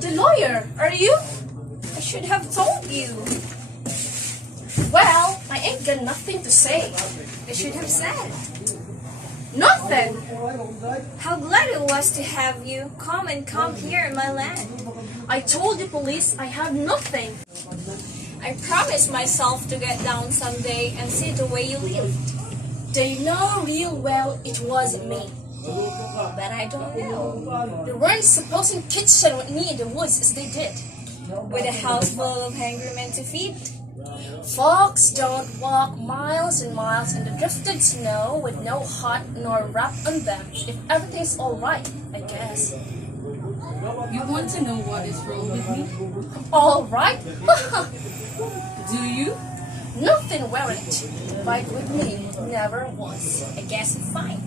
The lawyer, are you? I should have told you. Well, I ain't got nothing to say. I should have said. Nothing! How glad it was to have you come here in my land. I told the police I have nothing. I promised myself to get down someday and see the way you lived. They know real well it wasn't me. But I don't know. They weren't supposing kitchen with me in the woods as they did. With a house full of hungry men to feed. Folks don't walk miles and miles in the drifted snow with no hut nor wrap on them. If everything's alright, I guess. You want to know what is wrong with me? Alright? Do you? Nothing weren't. Right with me, never was. I guess it's fine.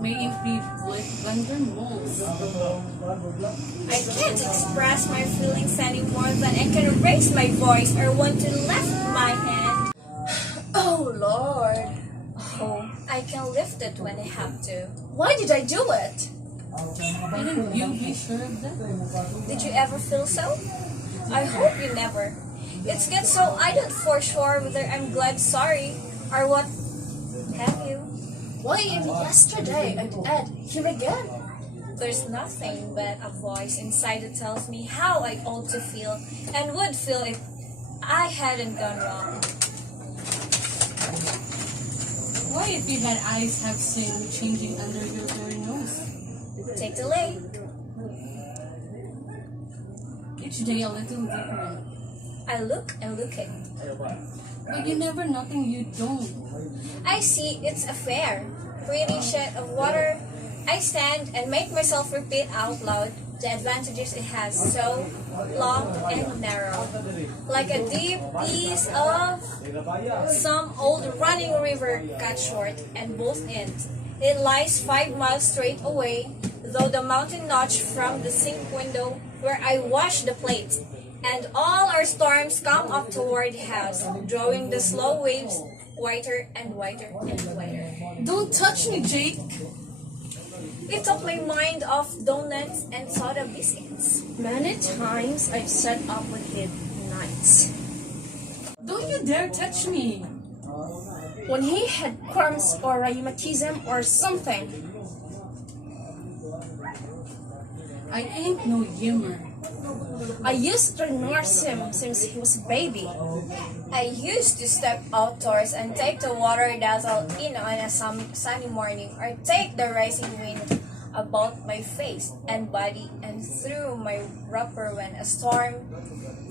May it be like thunder moles. I can't express my feelings any more than I can raise my voice or want to lift my hand. Oh Lord. Oh, I can lift it when I have to. Why did I do it? Couldn't you be sure of that? Did you ever feel so? I hope you never. It's get so I don't for sure whether I'm glad sorry or what have you. Why even yesterday and Ed here again? There's nothing but a voice inside that tells me how I ought to feel and would feel if I hadn't gone wrong. Why, if you had eyes, have seen changing under your very nose? Take the lake. Each day a little different. I look and look it. But you never nothing you don't. I see it's a fair, pretty shed of water. I stand and make myself repeat out loud the advantages it has, so long and narrow, like a deep piece of some old running river cut short at both ends. It lies 5 miles straight away, though the mountain notch from the sink window where I wash the plates, and all our storms come up toward the house, drawing the slow waves whiter and whiter and whiter. Don't touch me, Jake. It took my mind off donuts and soda biscuits. Many times I've sat up with him nights. Don't you dare touch me. When he had cramps or rheumatism or something. I ain't no humor. I used to nurse him since he was a baby. I used to step outdoors and take the water dazzle in on a sunny morning, or take the rising wind about my face and body and through my wrapper when a storm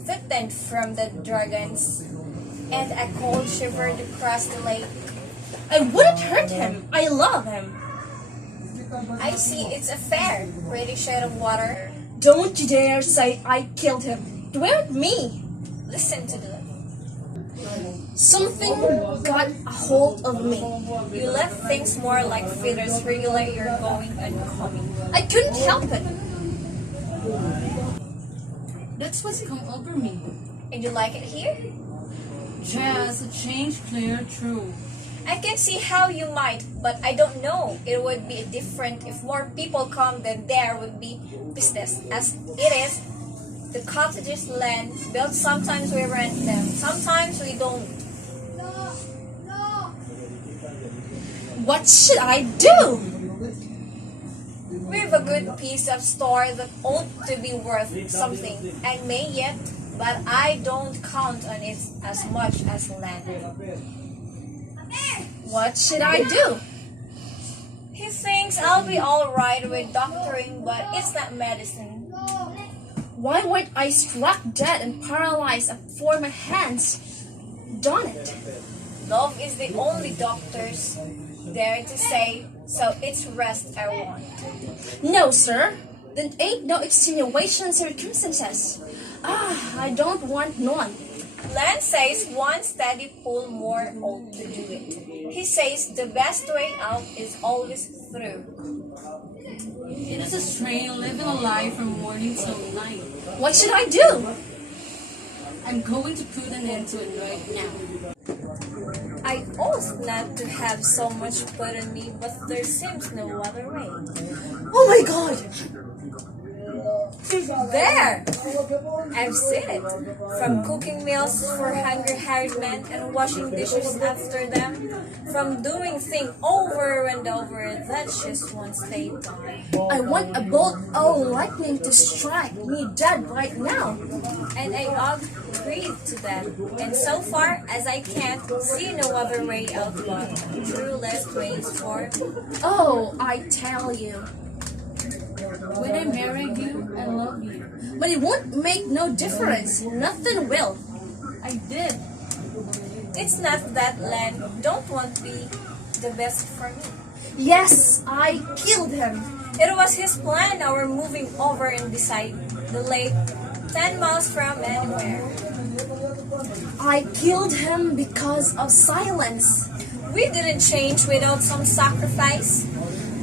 threatened from the dragons and a cold shivered across the lake. I wouldn't hurt him. I love him. I see it's a fair, pretty shed of water. Don't you dare say I killed him. It weren't me. Listen to the Something got a hold of me. You let things more like feathers regulate your going and coming. I couldn't help it. That's what's come over me. And you like it here? Just a change, clear, true. I can see how you might, but I don't know. It would be different if more people come, then there would be business. As it is, the cottages land built, sometimes we rent them, sometimes we don't. What should I do? We have a good piece of store that ought to be worth something, and may yet, but I don't count on it as much as land. What should I do? He thinks I'll be alright with doctoring, but it's not medicine. Why weren't I struck dead and paralyzed before my hands done it? Love is the only doctors dare to say, so it's rest I want. No, sir. There ain't no extenuation circumstances. I don't want none. Len says one steady pull more ought to do it. He says the best way out is always through. It is a strain living a life from morning till night. What should I do? I'm going to put an end to it right now. I ought not to have so much put on me, but there seems no other way. Oh my god! There! I've seen it. From cooking meals for hungry hired men and washing dishes after them. From doing things over and over that just won't stay done. I want a bolt of lightning to strike me dead right now. And I agreed to that. And so far as I can't see no other way out but through less ways for Oh, I tell you. When I marry you, I love you. But it won't make no difference. Nothing will. I did. it's not that Len don't want to be the best for me. Yes, I killed him. It was his plan our moving over and beside the lake 10 miles from anywhere. I killed him because of silence. We didn't change without some sacrifice.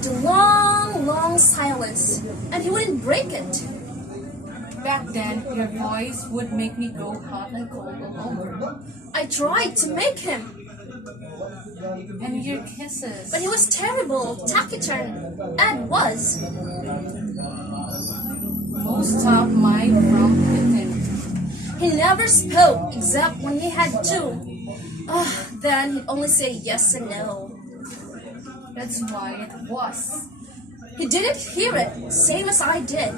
The long, long silence. And he wouldn't break it. Back then, your voice would make me go hot and cold all over. I tried to make him. And your kisses. But he was terrible, taciturn. Ed was. Most stop my from within. He never spoke except when he had to. Then he'd only say yes and no. That's why it was. He didn't hear it, same as I did.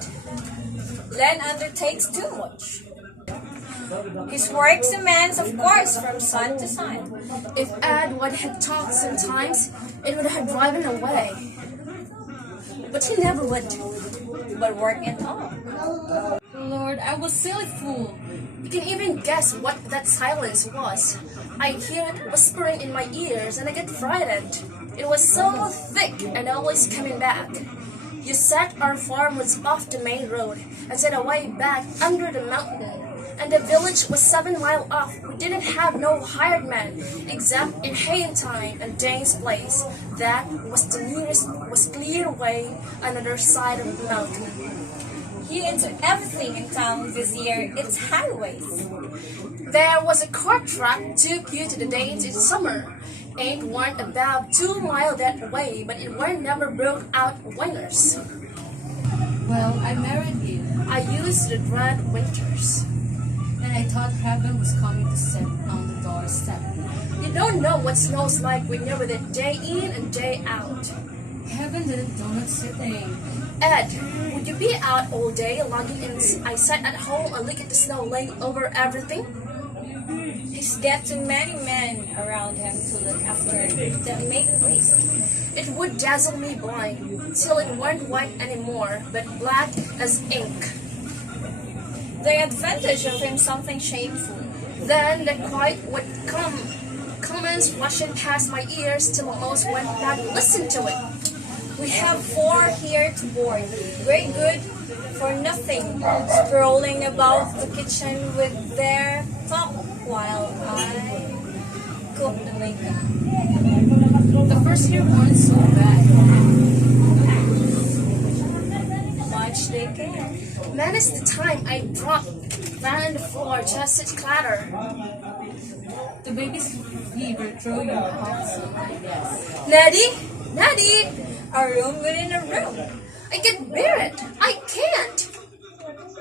Len undertakes too much. His work demands, of course, from sun to sun. If Ed would have talked sometimes, it would have driven away. But he never would. But work and all. Lord, I was silly fool. You can even guess what that silence was. I hear it whispering in my ears and I get frightened. It was so thick and always coming back. You said our farm was off the main road and said away back under the mountain. And the village was 7 miles off. We didn't have no hired men except in haying time and Dane's place. That was the nearest was clear way on the other side of the mountain. He into everything in town this year. It's highways. There was a cart track took you to the Danes in summer. Ain't weren't about 2 miles that way, but it weren't never broke out wingers. Well, I married you. I used to dread winters. And I thought heaven was coming to sit on the doorstep. You don't know what snow's like when you're with it day in and day out. Heaven didn't donut sitting. Ed, would you be out all day logging in? I sat at home and look at the snow laying over everything. He's got too many men around him to look after that make waste. It would dazzle me blind, till it weren't white anymore, but black as ink. The advantage of him something shameful. Then the quiet would come, comments rushing past my ears till I almost went back to listen to it. We have 4 here to board. Very good for nothing. Strolling about the kitchen with their talk while I cook the bacon. The first year wasn't so bad. Much they can. Managed the time I dropped, ran on the floor just to clatter. The baby's fever threw you off some, I guess. Neddy! A room within a room. I can bear it. I can't.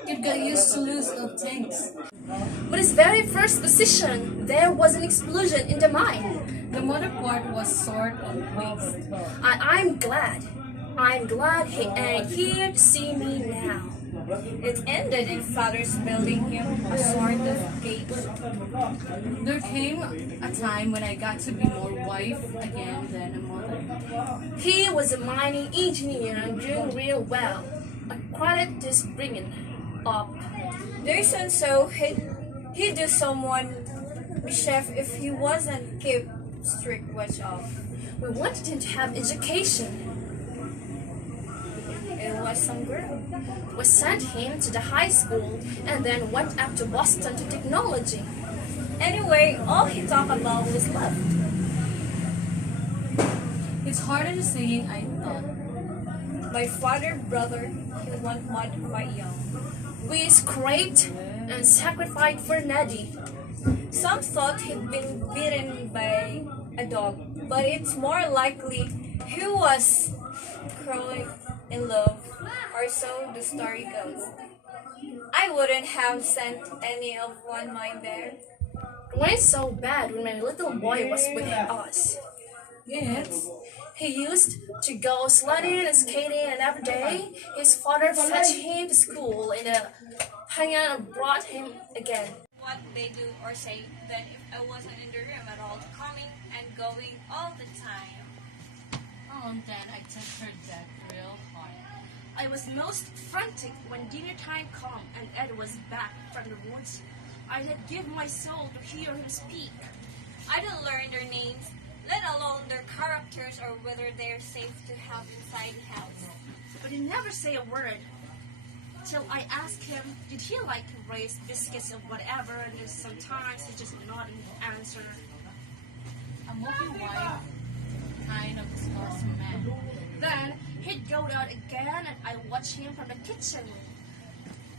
You got used to lose of things. But his very first position, there was an explosion in the mine. The mother part was sort of waste. I'm glad. I'm glad he ain't here to see me now. It ended in father's building him a sort of cage. There came a time when I got to be more wife again than a mother. He was a mining engineer and doing real well. A credit to his bringing up. There's and so he'd do someone chef if he wasn't kept strict watch of. We wanted him to have education. It was some girl. We sent him to the high school and then went up to Boston to technology. Anyway, all he talked about was love. It's harder to say I thought. My father, brother, he went mad quite young. We scraped and sacrificed for Neddy. Some thought he'd been beaten by a dog, but it's more likely he was crawling in love, or so the story goes. I wouldn't have sent any of one mine there. It went so bad when my little boy was with us. Yes. He used to go sledding and skating, and every day his father fetched him to school and hung out and brought him again. What they do or say than if I wasn't in the room at all, coming and going all the time. Oh, then I took her deck real hard. I was most frantic when dinner time came and Ed was back from the woods. I did give my soul to hear him speak. I don't learn their names, let alone their characters or whether they're safe to have inside the house. But he never say a word. Till I asked him, did he like rice, biscuits, or whatever, and then sometimes he just nodded and answered. A movie wife, kind of disgusting man. Then he'd go out again and I watched him from the kitchen.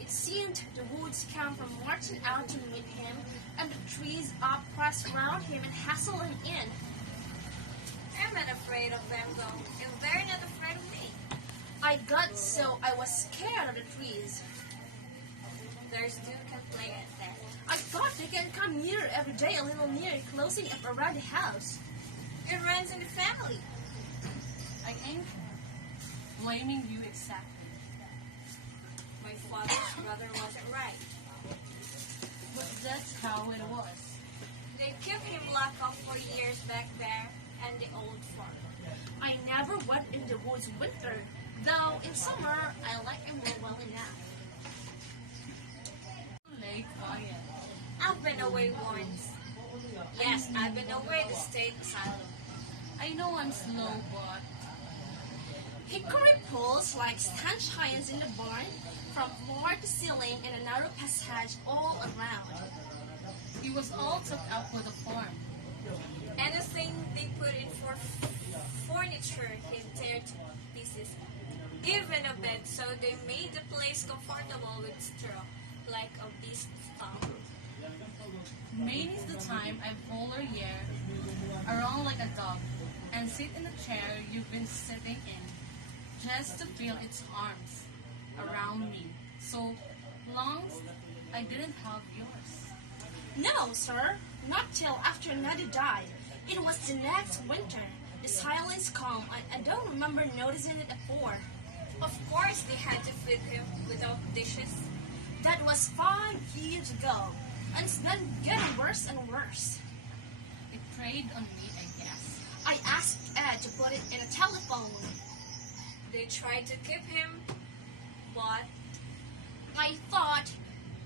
It seemed the woods came from marching out to meet him, and the trees up pressed round him and hustled him in. I'm not afraid of them though, if they're not afraid of me. I got so I was scared of the trees. There's two can play at that. I thought they can come near every day, a little nearer, closing up around the house. It runs in the family. I ain't blaming you exactly. My father's brother wasn't right. But that's how it was. They kept him locked up for years back there and the old farm. I never went in the woods winter, though in summer I like him well enough. Lay quiet. I've been away once. Yes, I've been away to state asylum. I know I'm slow, but Hickory poles like stanchions in the barn, from floor to ceiling, and a narrow passage all around. it was all took up with the farm. Anything they put in for furniture he tear to pieces. Even a bed, so they made the place comfortable with straw, like a beast's stall. Many's the time I've pulled her hair around like a dog and sit in the chair you've been sitting in, just to feel its arms around me. So long I didn't have yours. No, sir, not till after Neddy died. It was the next winter. The silence calm. I don't remember noticing it before. Of course, they had to feed him without dishes. That was 5 years ago, and it's been getting worse and worse. It preyed on me, I guess. I asked Ed to put it in a telephone. They tried to keep him, but I thought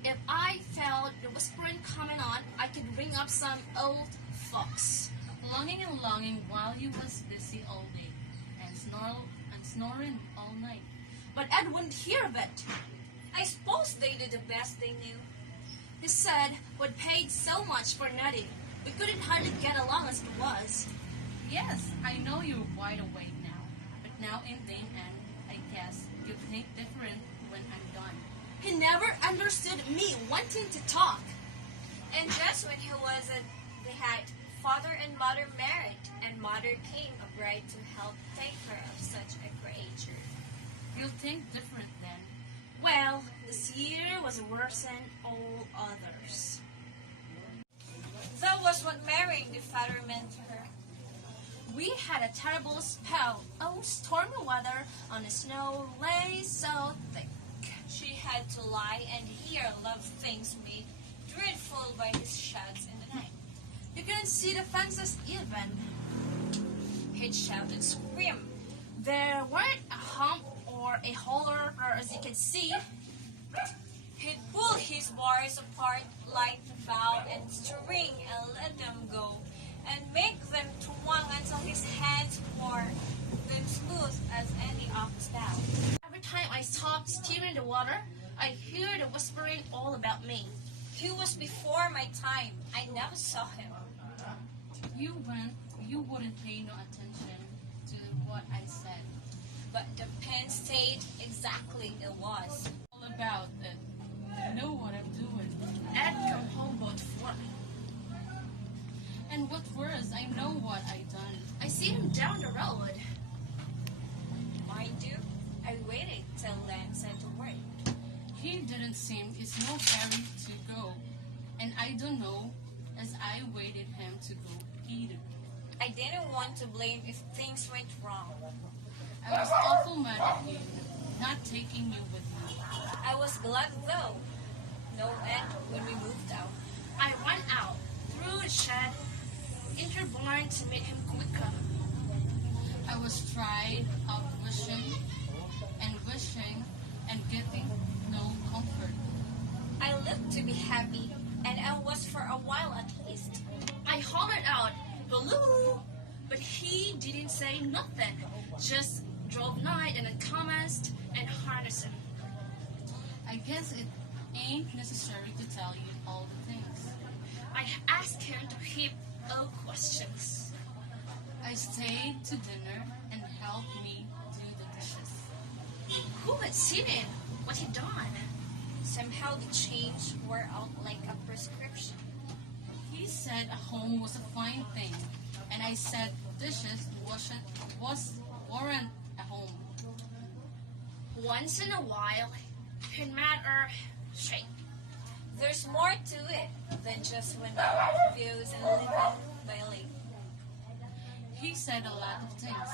if I felt the whispering coming on, I could ring up some old fox. Longing and longing while he was busy all day and snoring all night. But Ed wouldn't hear of it. I suppose they did the best they knew. He said we'd paid so much for Neddy. We couldn't hardly get along as it was. Yes, I know you're wide awake now, but now in the end, I guess you think different when I'm done. He never understood me wanting to talk. And just when he wasn't, they had father and mother married, and mother came a bride to help take care of such a creature. You'll think different then. Well, this year was worse than all others. That was what marrying the father meant to her. We had a terrible spell. Oh, stormy weather, and the snow lay so thick. She had to lie and hear love things made dreadful by his shouts in the night. You couldn't see the fences even. He'd shout and scream. There weren't a hump or a holler, or as you can see, He'd pull his bars apart like the bow and string and let them go, and make them twang until his hands were them smooth as any ox down. every time I stopped steering the water, I hear the whispering all about me. He was before my time. I never saw him. You wouldn't pay no attention to what I said. But the pen stayed exactly it was. All about it. I know what I'm doing. Ed come home about 4. And what's worse, I know what I done. I see him down the road. Mind you, I waited till Len said the word. He didn't seem in no hurry to go, and I don't know as I waited him to go either. I didn't want to blame if things went wrong. I was awful mad at you, not taking you with me. I was glad though. No end when we moved out. I went out, through the shed, into the barn to meet him quicker. I was tired of wishing and getting no comfort. I looked to be happy, and I was for a while at least. I hollered out, "Baloo!" But he didn't say nothing, just drove night and then commenced and harnessed him. I guess it ain't necessary to tell you all the things. I asked him to heap of questions. I stayed to dinner and helped me do the dishes. Who had seen it? What he'd done? Somehow the change wore out like a prescription. He said a home was a fine thing, and I said dishes weren't a home. Once in a while, he'd matter shape. There's more to it than just window views and living by lake. He said a lot of things.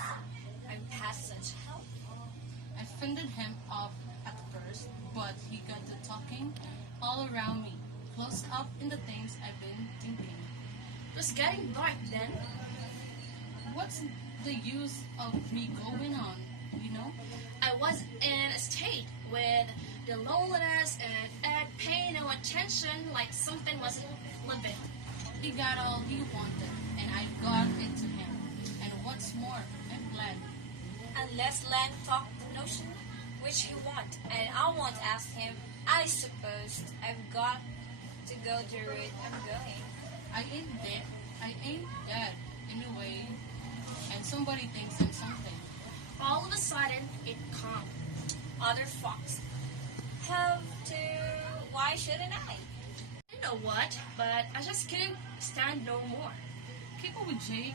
I'm past such help. I fended him off at first, but he got to talking all around me, close up in the things I've been thinking. It was getting dark then. What's the use of me going on, you know? I was in a state with the loneliness and Ed paying no attention like something wasn't living. He got all he wanted, and I got it to him. And what's more, I'm glad. Unless Len talked the notion which he want, and I won't ask him, I suppose I've got to go the route I'm going. I ain't dead anyway, and somebody thinks I'm something. All of a sudden, it calmed. Other fox have to. Why shouldn't I? You know what? But I just couldn't stand no more. Keep up with Jake.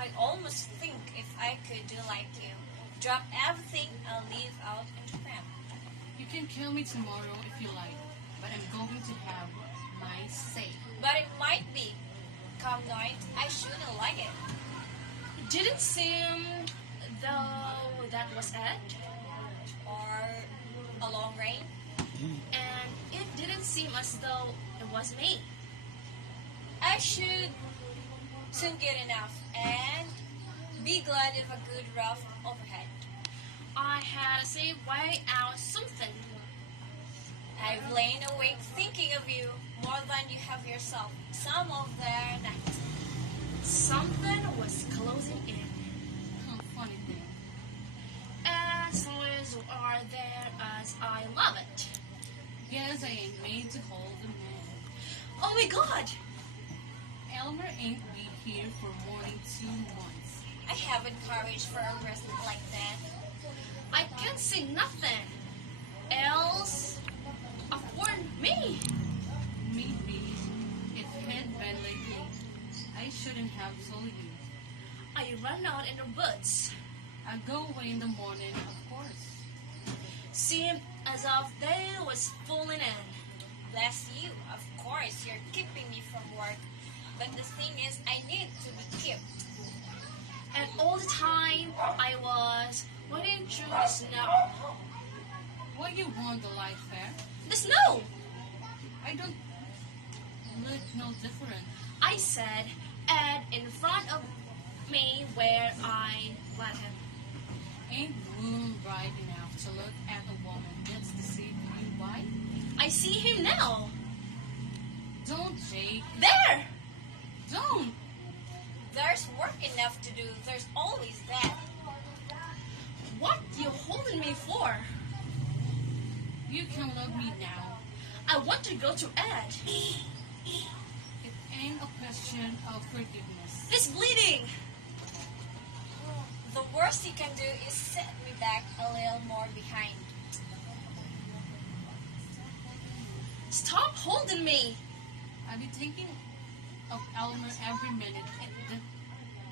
I almost think if I could do like you, drop everything and leave out and cramp. You can kill me tomorrow if you like, but I'm going to have my say. But it might be. Come night, I shouldn't like it. It didn't seem though that was Ed, Or a long rain. and it didn't seem as though it was me. I should soon get enough and be glad of a good rough overhead. I had a safe way out something. I've lain awake thinking of you more than you have yourself some of the night. Something was closing in. Funny thing. As long as you are there as I love it. Guess I ain't made to hold a man. Oh my god! Elmer ain't been here for more than 2 months. I haven't courage for a risk like that. I can't see nothing else afford me. Maybe it had been like me. I shouldn't have told you. I run out in the woods. I go away in the morning, of course. Seemed as if they was fooling in. Bless you, of course, you're keeping me from work. But the thing is, I need to be kept. And all the time I was wading through the snow. What you want the life fair? The snow! I don't look no different. I said, and in front of me where I let him. Ain't moon bright enough to look at a woman gets to see you why? I see him now. Don't, Jake. There! Don't! There's work enough to do. There's always that. What you holding me for? You can love me now. I want to go to Ed. It ain't a question of forgiveness. He's bleeding. The worst you can do is set me back a little more behind. Stop holding me. I've been thinking of Elmer every minute.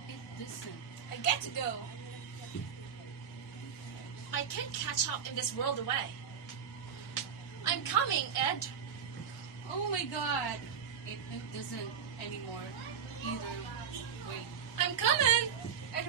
It doesn't. I get to go. I can't catch up in this world away. I'm coming, Ed. Oh my god. It doesn't anymore either way. I'm coming. Ed